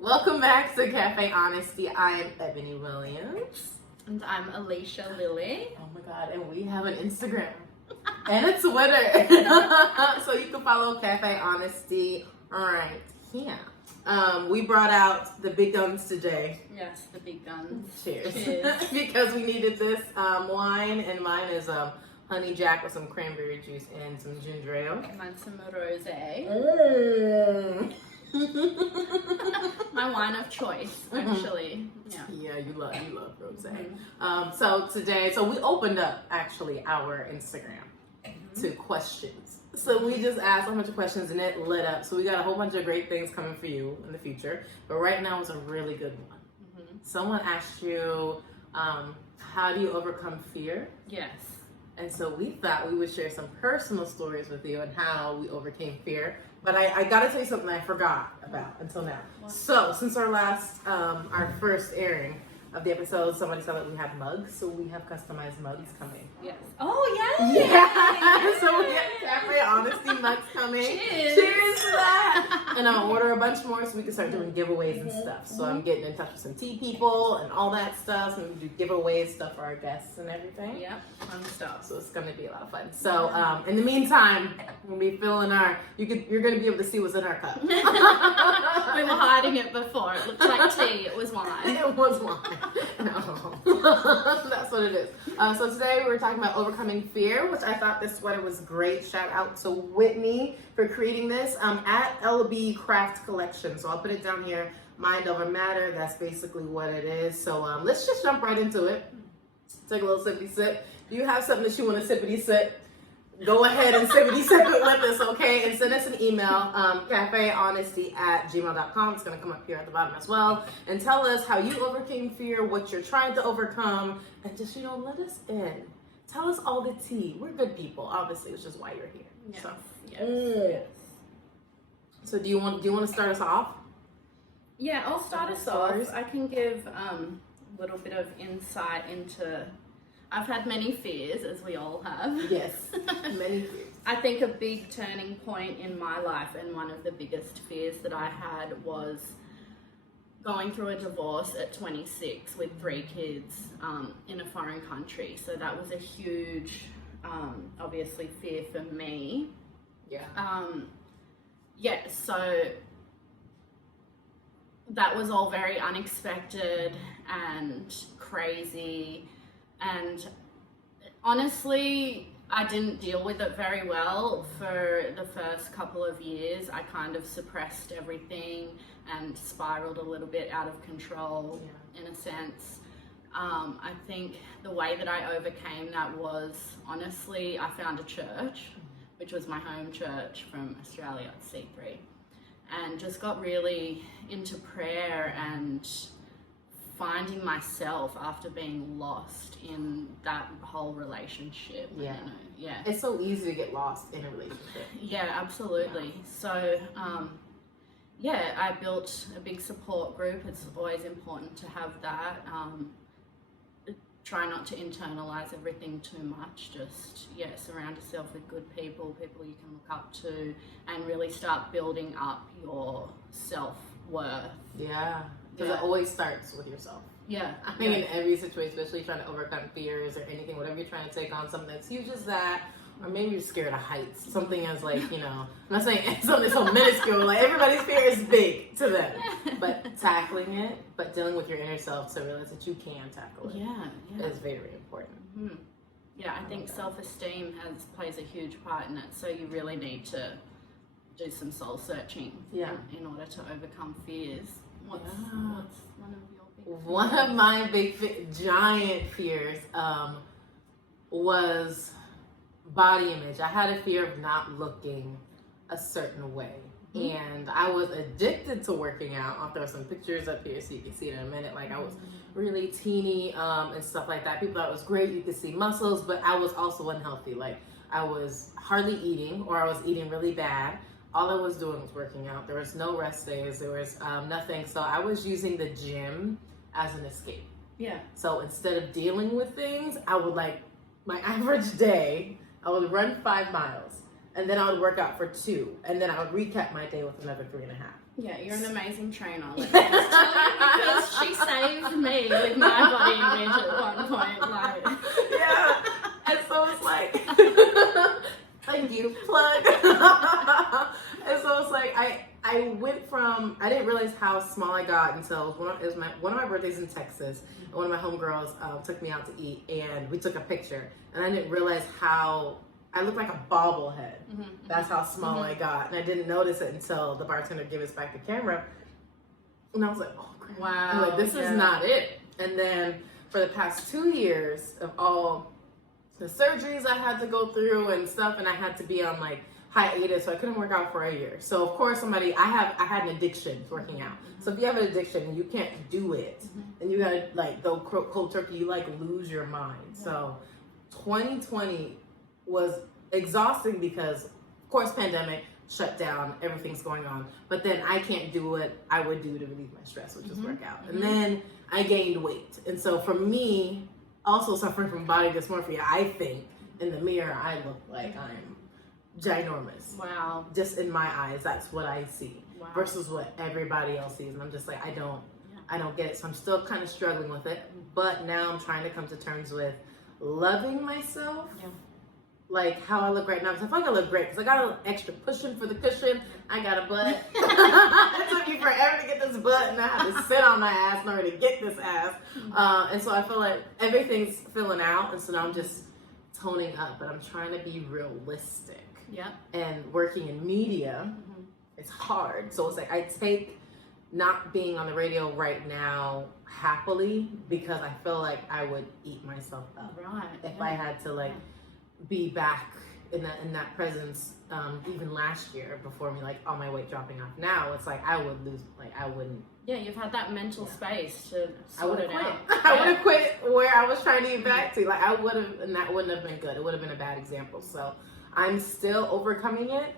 Welcome back to Cafe Honesty. I am Ebony Williams. And I'm Alicia Lilly. Oh my God, and we have an Instagram and a Twitter. So you can follow Cafe Honesty right here. We brought out the big guns today. Yes, the big guns. Cheers. Cheers. Because we needed this wine, and mine is honey jack with some cranberry juice and some ginger ale. Mine's some rosé. Mm. My wine of choice, actually. Yeah, you love rosé. Mm-hmm. So today, we opened up actually our Instagram to questions. So we just asked a bunch of questions and it lit up. So we got a whole bunch of great things coming for you in the future. But right now is a really good one. Mm-hmm. Someone asked you, how do you overcome fear? Yes. And so we thought we would share some personal stories with you and how we overcame fear. But I gotta tell you something I forgot about until now. What? So since our first airing of the episode, somebody said that we have mugs, so we have customized mugs coming. Yes. Oh, yeah. Yeah. So we have Cafe Honesty mugs coming. Cheers. Cheers to that. And I'll order a bunch more so we can start doing giveaways and stuff. So I'm getting in touch with some tea people and all that stuff. So we do giveaways, stuff for our guests and everything. Yep. Fun stuff. So it's gonna be a lot of fun. So in the meantime, we'll be filling you're gonna be able to see what's in our cup. We were hiding it before. It looked like tea. It was wine. It was wine. No. That's what it is. So today we were talking about overcoming fear, which I thought this sweater was great. Shout out to Whitney for creating this at LB Craft Collection. So I'll put it down here. Mind over matter. That's basically what it is. So let's just jump right into it. Take a little sippy sip. If you have something that you want to sippity sip, go ahead and sippity sip it with us, okay? And send us an email, cafehonestea@gmail.com. It's going to come up here at the bottom as well. And tell us how you overcame fear, what you're trying to overcome, and just, let us in. Tell us all the tea. We're good people, obviously, which is why you're here. Yes. So, Yes. So do you want to start us off? Yeah, I'll start us off. I can give a little bit of insight into... I've had many fears, as we all have. Yes, many fears. I think a big turning point in my life, and one of the biggest fears that I had, was going through a divorce at 26 with 3 kids in a foreign country. So that was a huge, obviously, fear for me. Yeah. So that was all very unexpected and crazy. And honestly, I didn't deal with it very well for the first couple of years. I kind of suppressed everything and spiraled a little bit out of control, in a sense. I think the way that I overcame that was, honestly, I found a church, which was my home church from Australia at C3, and just got really into prayer and finding myself after being lost in that whole relationship. Yeah. Yeah. It's so easy to get lost in a relationship. Yeah, absolutely. Yeah. So, I built a big support group. It's always important to have that. Try not to internalize everything too much. Just, surround yourself with good people you can look up to, and really start building up your self-worth. Yeah. Because it always starts with yourself. Yeah. I think in every situation, especially trying to overcome fears or anything, whatever you're trying to take on, something that's huge as that, or maybe you're scared of heights. Something as I'm not saying something so minuscule, like everybody's fear is big to them. But tackling it, but dealing with your inner self to realize that you can tackle it is very, very important. Mm-hmm. Yeah, I think self-esteem plays a huge part in it. So you really need to do some soul searching in order to overcome fears. What's one of your big fears? One of my giant fears was body image. I had a fear of not looking a certain way. And I was addicted to working out. I'll throw some pictures up here so you can see it in a minute. Like I was really teeny and stuff like that. People thought it was great. You could see muscles, but I was also unhealthy. Like I was hardly eating, or I was eating really bad. All I was doing was working out. There was no rest days. There was nothing. So I was using the gym as an escape. Yeah. So instead of dealing with things, I would my average day, I would run 5 miles, and then I would work out for 2, and then I would recap my day with another 3.5. Yeah, you're an amazing trainer. Let me just tell you, because she saved me with my body image at one point. Like, yeah, and so it's like, thank you, plug. And so it's like I went from, I didn't realize how small I got until it was one of my birthdays in Texas. And one of my homegirls took me out to eat, and we took a picture, and I didn't realize how I looked like a bobblehead. That's how small I got. And I didn't notice it until the bartender gave us back the camera. And I was like, oh, crap. wow. I'm like, this is not it. And then for the past 2 years of all the surgeries I had to go through and stuff, and I had to be on like hiatus, so I couldn't work out for a year. So of course I had an addiction to working out. So if you have an addiction and you can't do it, and you gotta like go cold turkey, you like lose your mind. So 2020 was exhausting because, of course, pandemic, shut down, everything's going on. But then I can't do what I would do to relieve my stress, which is work out. And then I gained weight. And so for me, also suffering from body dysmorphia, I think in the mirror, I look like I'm ginormous. Wow. Just in my eyes, that's what I see. Wow. Versus what everybody else sees. And I'm just like, I don't get it. So I'm still kind of struggling with it. But now I'm trying to come to terms with loving myself. Yeah. Like how I look right now, because I feel like I look great, because I got a little extra cushion for the cushion. I got a butt. It took me forever to get this butt, and I had to sit on my ass in order to get this ass. And so I feel like everything's filling out, and so now I'm just toning up, but I'm trying to be realistic. Yep. And working in media, it's hard. So it's like I take not being on the radio right now happily, because I feel like I would eat myself up. Right. If I had to like be back in that presence, even last year before me, like all my weight dropping off. Now it's like I would lose, like I wouldn't. Yeah, you've had that mental space to I would sort have it quit. out. I would have quit where I was trying to get back to. Like I would have, and that wouldn't have been good. It would have been a bad example. So I'm still overcoming it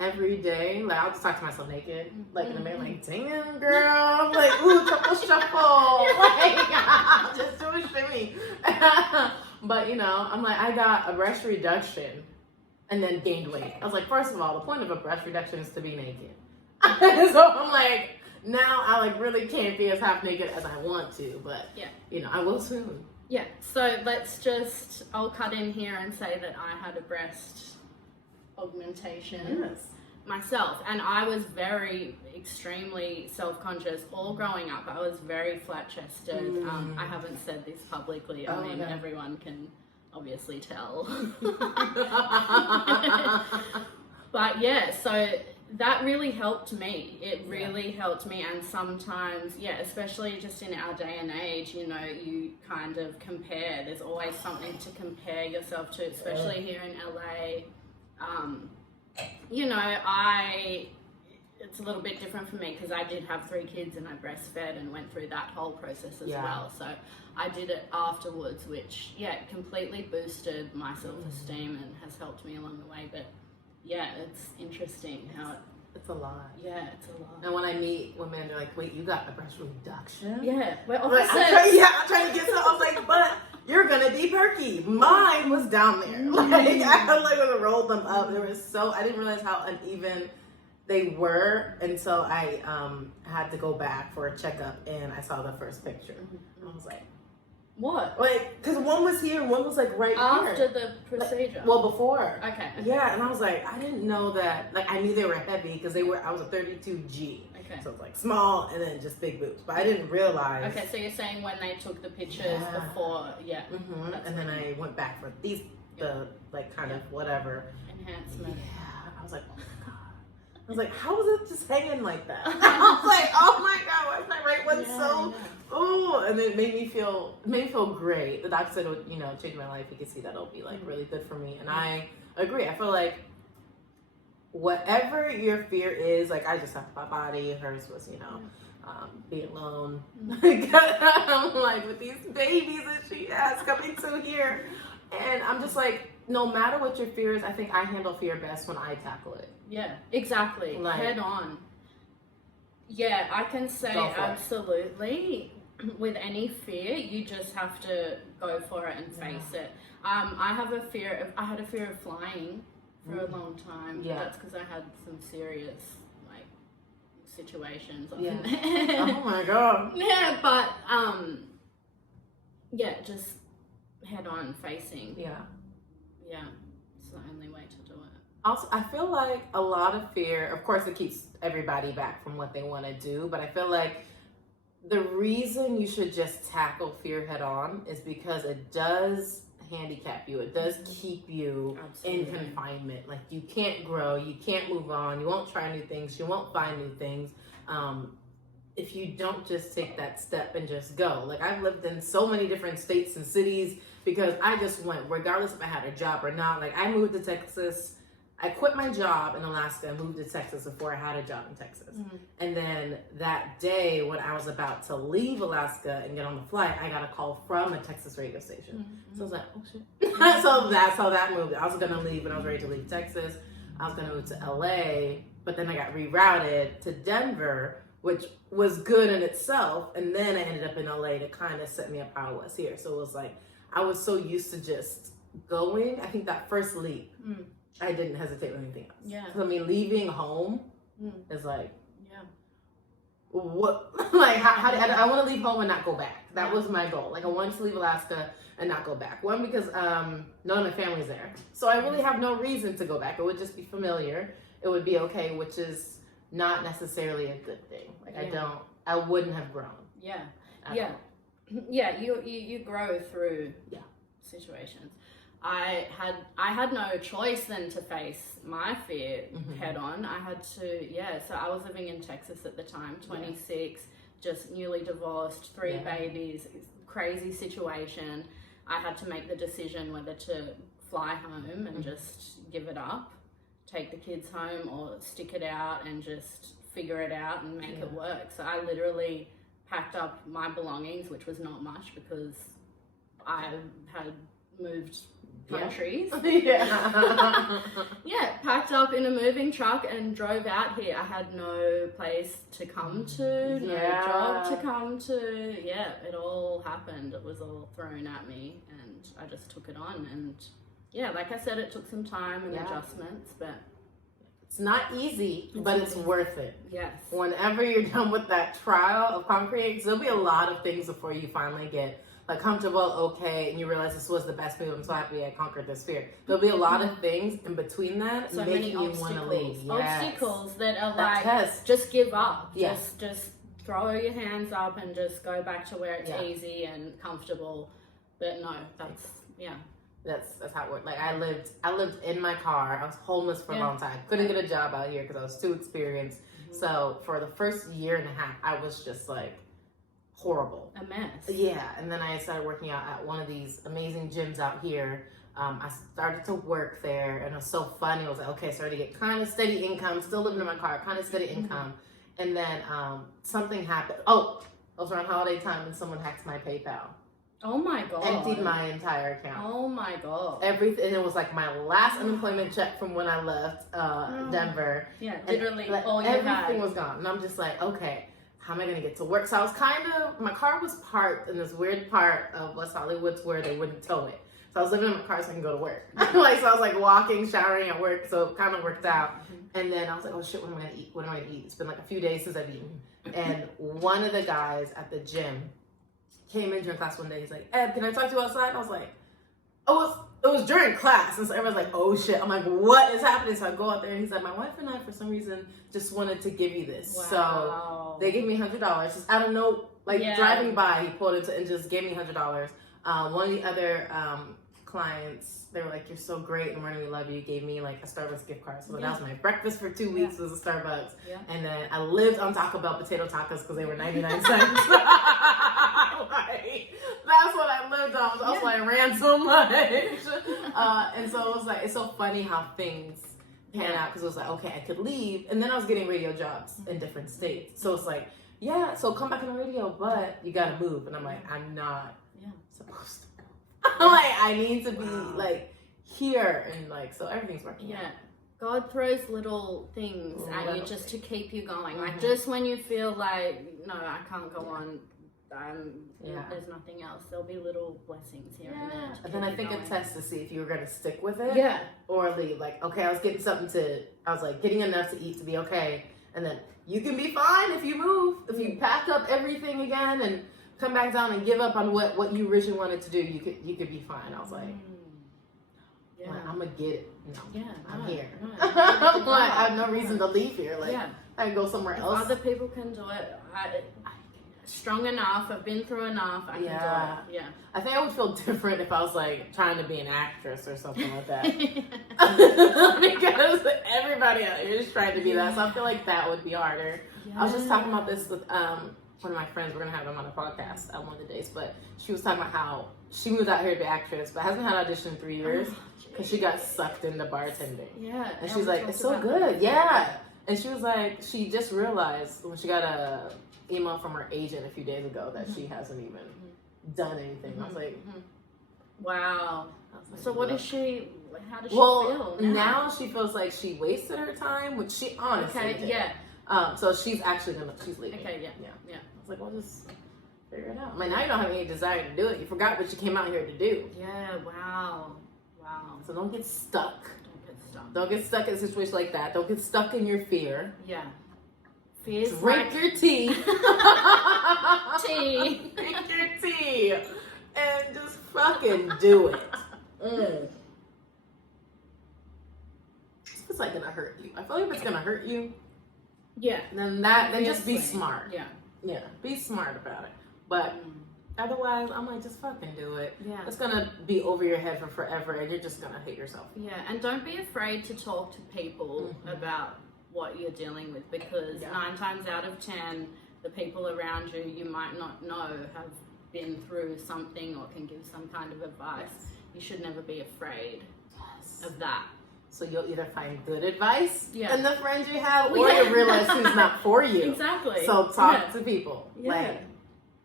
every day. Like I'll just talk to myself naked, like in the mirror, like damn girl, like ooh triple shuffle, like just do a shimmy. But you know, I'm like, I got a breast reduction and then gained weight. I was like, first of all, the point of a breast reduction is to be naked. So I'm like, now I like really can't be as half naked as I want to, but you know, I will soon. Yeah, so I'll cut in here and say that I had a breast augmentation myself, and I was extremely self-conscious all growing up. I was very flat-chested. I haven't said this publicly. I mean, everyone can obviously tell. But yeah, so that really helped me. It really helped me. And sometimes, especially just in our day and age, you know, you kind of compare. There's always something to compare yourself to, especially here in LA. You know, it's a little bit different for me because I did have 3 kids and I breastfed and went through that whole process as well. So I did it afterwards, which, completely boosted my self-esteem and has helped me along the way. But it's interesting how it's a lot. Yeah, it's a lot. And when I meet women, they're like, wait, you got a breast reduction? Yeah. We're like, I'm trying to get some. I was like, but you're gonna be perky. Mine was down there. Like I like when I rolled them up, they were I didn't realize how uneven they were until I had to go back for a checkup and I saw the first picture. I was like, what? Like, because one was here and one was like right after here. the procedure. Like, well, before. Okay. Yeah, and I was like, I didn't know that. Like, I knew they were heavy because I was a 32G. Okay. So it's like small and then just big boobs. But I didn't realize. Okay, so you're saying when they took the pictures before, And then I went back for the like kind of whatever. Enhancement. Yeah. I was like, oh my God. I was like, how was it just hanging like that? I was like, oh my God, why is my right one so, ooh, and it made me feel great. The doctor said it would, you know, change my life. He could see that it'll be like really good for me. And I agree. I feel like whatever your fear is, like I just have my body, hers was, you know, being alone. I'm like with these babies that she has coming to here. And I'm just like, no matter what your fear is, I think I handle fear best when I tackle it. Yeah, exactly. Like, head on. Yeah, I can say absolutely. With any fear, you just have to go for it and face it. I had a fear of flying for a long time. Yeah. That's because I had some serious situations. Yeah. Oh my God. Yeah, but yeah, just head on facing. Yeah. Yeah, it's the only way to do it. Also, I feel like a lot of fear, of course, it keeps everybody back from what they want to do, but I feel like the reason you should just tackle fear head on is because it does handicap you. It does keep you in confinement. Like, you can't grow, you can't move on, you won't try new things, you won't find new things. If you don't just take that step and just go. Like, I've lived in so many different states and cities because I just went, regardless if I had a job or not. Like, I moved to Texas. I quit my job in Alaska and moved to Texas before I had a job in Texas. Mm-hmm. And then that day when I was about to leave Alaska and get on the flight, I got a call from a Texas radio station. Mm-hmm. So I was like, oh shit. So that's how that moved. I was going to leave and I was ready to leave Texas. I was going to move to LA, but then I got rerouted to Denver, which was good in itself. And then I ended up in LA to kind of set me up how I was here. So it was like, I was so used to just going. I think that first leap, I didn't hesitate with anything else. Yeah. I mean, leaving home is like, yeah. What? Like, how I want to leave home and not go back. That was my goal. Like, I wanted to leave Alaska and not go back. One, because none of my family's there. So I really have no reason to go back. It would just be familiar. It would be okay, which is not necessarily a good thing. Like, I wouldn't have grown. Yeah. Yeah, you grow through situations. I had no choice then to face my fear head on. I had to, so I was living in Texas at the time, 26, just newly divorced, 3 babies, crazy situation. I had to make the decision whether to fly home and just give it up, take the kids home, or stick it out and just figure it out and make it work. So I literally packed up my belongings, which was not much because I had moved countries. Packed up in a moving truck and drove out here. I had no place to come to, no job to come to. It all happened. It was all thrown at me and I just took it on. And like I said, it took some time and adjustments, but it's not easy, but it's worth it. Yes. Whenever you're done with that trial of concrete, there'll be a lot of things before you finally get like comfortable, okay, and you realize this was the best move. I'm so happy I conquered this fear. There'll be a lot of things in between that so making you want to leave. Obstacles that are that like, just give up. Yes. Just throw your hands up and just go back to where it's easy and comfortable. But no, that's how it worked. Like, I lived in my car. I was homeless for a long time. Couldn't get a job out here because I was too experienced. So for the first year and a half, I was just like horrible. A mess. Yeah, and then I started working out at one of these amazing gyms out here. I started to work there, and it was so fun. It was like, okay, started to get kind of steady income, still living in my car, kind of steady income. And then something happened. Oh, it was around holiday time, and someone hacked my PayPal. Oh my God. Emptied my entire account. Oh my God. Everything. And it was like my last unemployment check from when I left Denver. Yeah, literally and, all you everything had. was gone. And I'm just like, okay, how am I going to get to work? So I was my car was parked in this weird part of West Hollywood where they wouldn't tow it. So I was living in my car so I can go to work. So I was like walking, showering at work. So it kind of worked out. And then I was like, oh shit, what am I going to eat? What am I going to eat? It's been like a few days since I've eaten. And one of the guys at the gym came in during class one day. He's like, Ed, can I talk to you outside? And I was like, oh, it was during class. And so everyone's like, oh shit. I'm like, what is happening? So I go out there and he's like, my wife and I, for some reason, just wanted to give you this. Wow. So they gave me $100. Just out of no, driving by, he pulled it and just gave me $100. One of the other clients, they were like, you're so great in the morning, we love you. Gave me like a Starbucks gift card. So that was my breakfast for 2 weeks was a Starbucks. Yeah. And then I lived on Taco Bell potato tacos because they were 99 cents. That's what I lived on. Also, I ran so much. And so it was like, it's so funny how things pan out because it was like, okay, I could leave. And then I was getting radio jobs in different states. So it's like, yeah, so come back on the radio, but you got to move. And I'm like, I'm not supposed to. Like, I need to be like here and like, so everything's working out. God throws little things at you just to keep you going. Like, just when you feel like, no, I can't go on, there's nothing else. There'll be little blessings here and there. And then I think a test to see if you were going to stick with it or leave. Like, okay, I was getting enough to eat to be okay. And then you can be fine if you move. If you pack up everything again and come back down and give up on what you originally wanted to do, you could be fine. I was like, I'm gonna get it. I'm here. I'm like, I have no reason to leave here. Like, I can go somewhere else. Other people can do it. Strong enough. I've been through enough. I can do it. Yeah. I think I would feel different if I was like trying to be an actress or something like that. Because everybody out here is trying to be that. So I feel like that would be harder. I was just talking about this with one of my friends. We're gonna have him on a podcast on one of the days. But she was talking about how she moved out here to be an actress, but hasn't had audition in 3 years because she got sucked into bartending. Yeah. And she's like, it's so good. Yeah. And she was like, she just realized when she got a email from her agent a few days ago that she hasn't even done anything. I was like, wow. So what is she? How does she well, feel now she feels like she wasted her time, which she honestly did. So she's actually she's leaving. Okay, I was like, well, just figure it out. I mean, now you don't have any desire to do it. You forgot what you came out here to do. Yeah. Wow. So don't get stuck. Don't get stuck in a situation like that. Don't get stuck in your fear. Yeah. Fear's Drink your tea. Drink your tea. And just fucking do it. It's like gonna hurt you. I feel like if it's gonna hurt you, then just be smart. Yeah, be smart about it. But otherwise, I'm like, just fucking do it. Yeah, it's gonna be over your head for forever, and you're just gonna hate yourself. Yeah, and don't be afraid to talk to people about what you're dealing with, because 9 times out of 10, the people around you might not know have been through something or can give some kind of advice. You should never be afraid of that. So you'll either find good advice in the friends you have, or you'll realize who's not for you. Exactly. So talk to people. Like,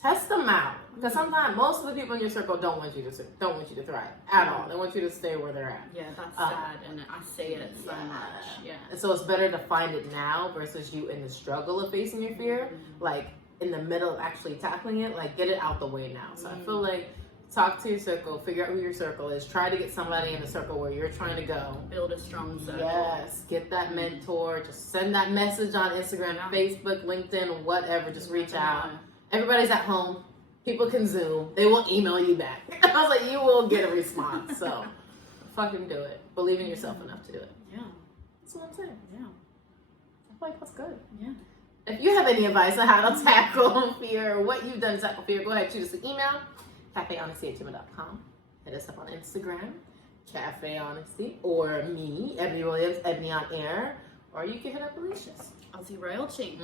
test them out. Because sometimes most of the people in your circle don't want you to thrive at all. They want you to stay where they're at. Yeah, that's sad, and I see it so much. Yeah. And so it's better to find it now versus you in the struggle of facing your fear. Like, in the middle of actually tackling it, like, get it out the way now. So I feel like, talk to your circle, figure out who your circle is, try to get somebody in the circle where you're trying to go. Build a strong circle. Yes, get that mentor, just send that message on Instagram, Facebook, LinkedIn, whatever, just reach out. Everybody's at home, people can Zoom, they will email you back. I was like, you will get a response, so fucking do it. Believe in yourself enough to do it. Yeah. That's what I'm saying. Yeah. I feel like that's good. Yeah. If you have any advice on how to tackle fear, or what you've done to tackle fear, go ahead, shoot us an email. cafehonestea@gmail.com. Hit us up on Instagram, Cafe Honesty, or me, Ebony Williams, Ebony on Air, or you can hit up Alicia's. Aussie Royalty.